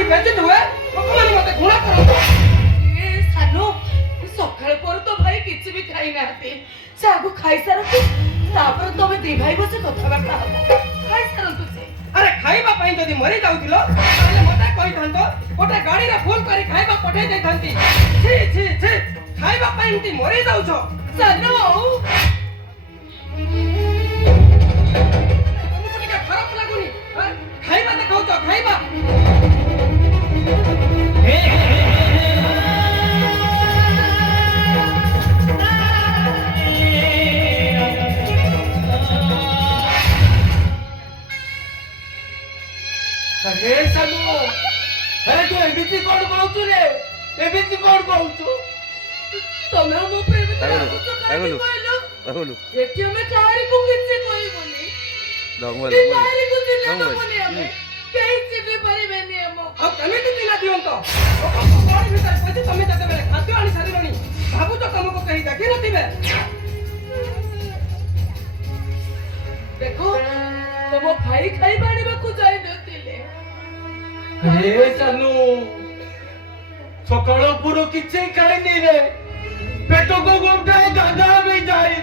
ଆଜି ବେଜିତ ହୁଏ ଲୋକମାନେ ମତେ ଘୃଣା କରନ୍ତି। ଏ ସାନୁ ସକାଳ ପରେ ତ ଭାଇ କିଛି ବି ଖାଇ ନାହାନ୍ତି। ସେ ଆଗ ଖାଇସାରନ୍ତୁ ତାପରେ ତମେ ଦି ଭାଇ ବସି କଥାବାର୍ତ୍ତା ହବ। ଖାଇସାରନ୍ତୁ ସେ। ଆରେ ଖାଇବା ପାଇଁ ଯଦି ମରି ଯାଉଥିଲ ତାହେଲେ ମତେ କହିଥାନ୍ତ, ଗୋଟେ ଗାଡିରେ ଫୁଲ କରି ଖାଇବା ପଠେଇ ଦେଇଥାନ୍ତି। ଛି ଛି ଛି, ଖାଇବା ପାଇଁ ଏମିତି ମରି ଯାଉଛ। ସାନୁ ତମକୁ ଟିକେ ଖରାପ ଲାଗୁନି? ଖାଇବା ଦେଖାଉଛ, ଖାଇବା। अरे सानू, अरे तू एबीसी कोड कहूचु रे, एबीसी कोड कहूचु। ତମେ ଆମ ଉପରେ ଏମିତି ପାଗଳ, ରାଗୁଛ ପାଗଳ। କାହିଁକି କହିଲ? ବାବୁଲୁ ଏଠି ଆମେ କାହାରିକୁ କିଛି କହିବୁନି। ଦଙ୍ଗଲ କାହାରିକୁ ଚିହ୍ନା ଦେବୁନି ଆମେ। କେହି ଚିହ୍ନି ପାରିବେନି ଆମକୁ। ଆଉ କେମିତି ଚିହ୍ନା ଦିଅନ୍ତ? ଲୋକଙ୍କ ଗହଳି ଭିତରେ ପଶି ତମେ ଯେତେବେଳେ ଖାଦ୍ୟ ଆଣି ସାରିଲଣି, ଭାବୁଛ ତମକୁ କେହି ଦେଖି ନଥିବେ? ଦେଖ ତମ ଭାଇ ଖାଇବା ଆଣିବାକୁ ଯାଇନଥିଲେ। अरे सानू, सकाळ पुरो किछे खाइनी रे, पेट को गोटा गागा भी जाई।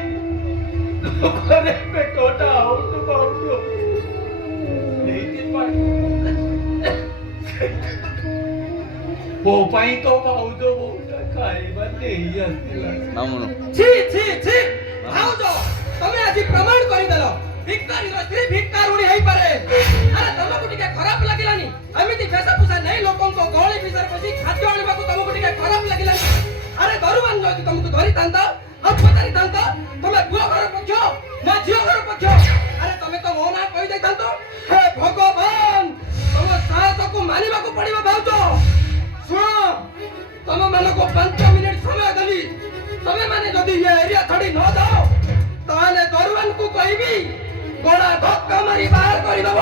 अरे पेटोटा आउट बाउट नहीं पाई। वो पाई तो बाउट बोटा खाइबा नहीं आसीला। ମାମୁନୁ ଛି ଛି ଛି, ଭାଉଜ ତମେ ଆଜି ପ୍ରମାଣ କରିଦେଲ ଭିକାରୀର ସ୍ତ୍ରୀ ଭିକାରୁଣୀ ହେଇପାରେ। ଆରେ ତମକୁ ଟିକେ ଖରାପ ଲାଗିଲାନି? ଏମିତି ବେଶଭୂଷା ନେଇ ଲୋକଙ୍କ ଗହଳି ଭିତରେ ପଶି ଖାଦ୍ୟ ଆଣିବାକୁ ତମକୁ ଟିକେ ଖରାପ ଲାଗିଲାନି? ଆରେ ଦରୁମାନ ଯଦି ତମକୁ ଧରିଥାନ୍ତା ଆଉ ପଚାରିଥାନ୍ତା ତମେ ପୁଅ ଘର ପକ୍ଷ ନା ଝିଅ ଘର ପକ୍ଷ, ଆରେ ତମେ ତ ମୋ ନାଁ କହିଦେଇଥାନ୍ତ। ହେ ଭଗବାନ, ତମ ସାହସକୁ ମାନିବାକୁ ପଡିବ ଭାଉଜ। ଶୁଣ, ତମ ମାନଙ୍କୁ 5 ମିନିଟ ସମୟ ଦେଲି। ତମେ ମାନେ ଯଦି ଏ ଏରିଆ ଛାଡି ନ ଯାଅ ତାହେଲେ ଦରୁମାନଙ୍କୁ କହିବି ଗଳା ଧକ୍କା ମାରି ବାହାର କରିଦବ।